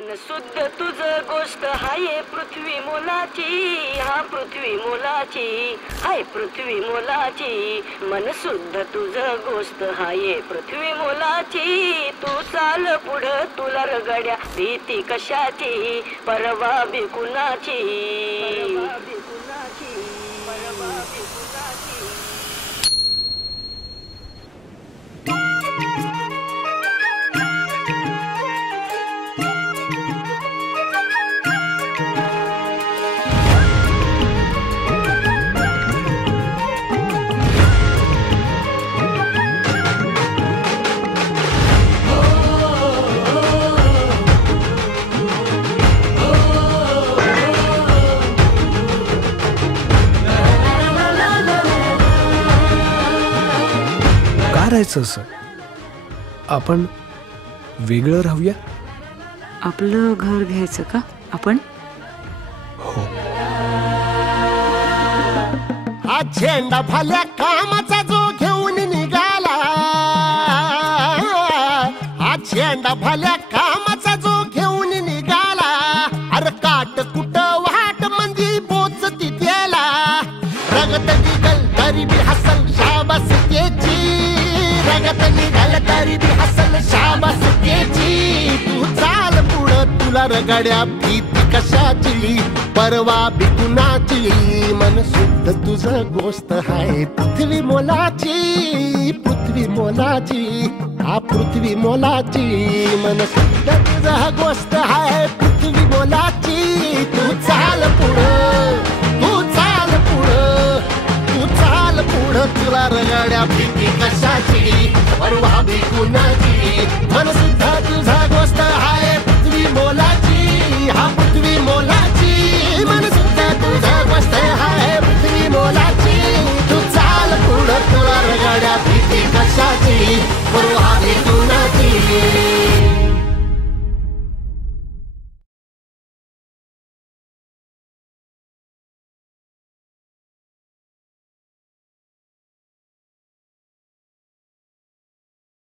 मन शुद्ध तुझ गोष्ट हाय पृथ्वी मोलाची, हा पृथ्वी मोलाची, हाय पृथ्वी मोलाची. मन शुद्ध तुझ गोष्ट हाय पृथ्वी मोलाची. तू चाल पुढं तुला रगड्या भीती कशाची, परवा बी कुणाची, परवा बी कुणाची, परवा बी कुणाची. राहायचं असं आपण वेगळं राहूया. आपलं घर घ्यायचं का आपण? हो. हा झेंडा भल्या कामाचा जो घेऊन निघाला, हा झेंडा भल्या कामाचा जो घेऊन निघाला. अरे काट कुट वाट मंदी पोचती त्याला, रगत निघल तरी बी हसल शाबास त्याची, रगत निघल तरी बी हसल शाबास त्याची. तू चाल पुढं तुला रगड्या भीती कशाची, परवा बी कुणाची. मन शुद्ध तुझ गोष्ट हाय पृथ्वी मोलाची, पृथ्वी मोलाची, हा पृथ्वी मोलाची. मन शुद्ध तुझ गोष्ट हाय पृथ्वी मोलाची. तू चाल पुढं, तू चाल पुढं, तू चाल पुढं तुला रगड्या भीती कशाची, परवा बी कुणाची. मन शुद्ध तुझ गोष्ट हाय